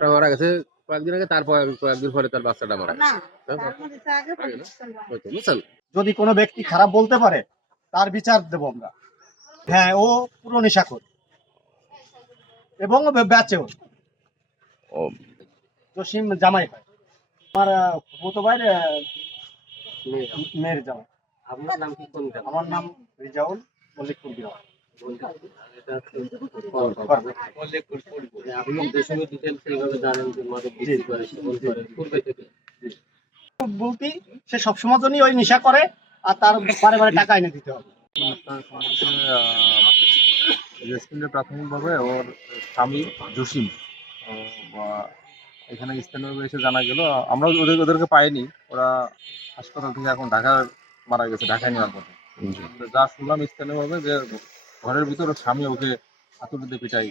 মারা গেছে কয়েকদিন আগে, তারপর কয়েকদিন পরে তার বাচ্চাটা মারা গেছে। বুঝছেন? যদি কোনো ব্যক্তি খারাপ বলতে পারে তার বিচার দেবো আমরা। হ্যাঁ, ও পুরো নেশাখোর এবং বেচেও। ও জসিম জামাই হয় আমার ফুফাতো ভাইয়ের মেয়ের জামাই। আপনার নাম কি? কোন গ্রাম? আমার নাম রিজাউল মল্লিকপুর গ্রাম। আপনি দেশের ডিটেলস এইভাবে জানেন যে মাদক বিক্রি করে, সেবন করে পূর্বে থেকে? বলতে সে সবসময় জন্যই ওই নেশা করে, আর তার বারে বারে টাকা এনে দিতে হবে। আপনার সম্পর্কে রেস্টুরেন্টে প্রাথমিকভাবে ওর স্বামী জসিম বা এখানে স্থানীয়ভাবে এসে জানা গেল, আমরা ওদেরকে পাইনি, ওরা হাসপাতাল থেকে এখন মারা গেছে, ঢাকায় নেওয়ার পথে। তো যা শুনলাম স্থানীয়ভাবে যে ঘরের ভিতর ওর স্বামী ওকে হাতুড়ি দিয়ে পিটাই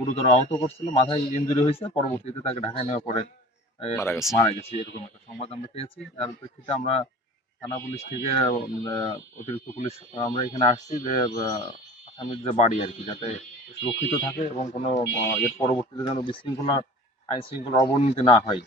গুরুতর আহত করছিল, মাথায় ইনজুরি হয়েছে, পরবর্তীতে তাকে ঢাকায় নেওয়ার পরে মারা গেছে, এরকম একটা সংবাদ আমরা পেয়েছি। তার প্রেক্ষিতে আমরা থানা পুলিশ থেকে অতিরিক্ত পুলিশ আমরা এখানে আসছি যে আসামির যে বাড়ি আর কি, যাতে সুরক্ষিত থাকে এবং কোনো এর পরবর্তীতে যেন আইন শৃঙ্খলার অবনতি না হয়।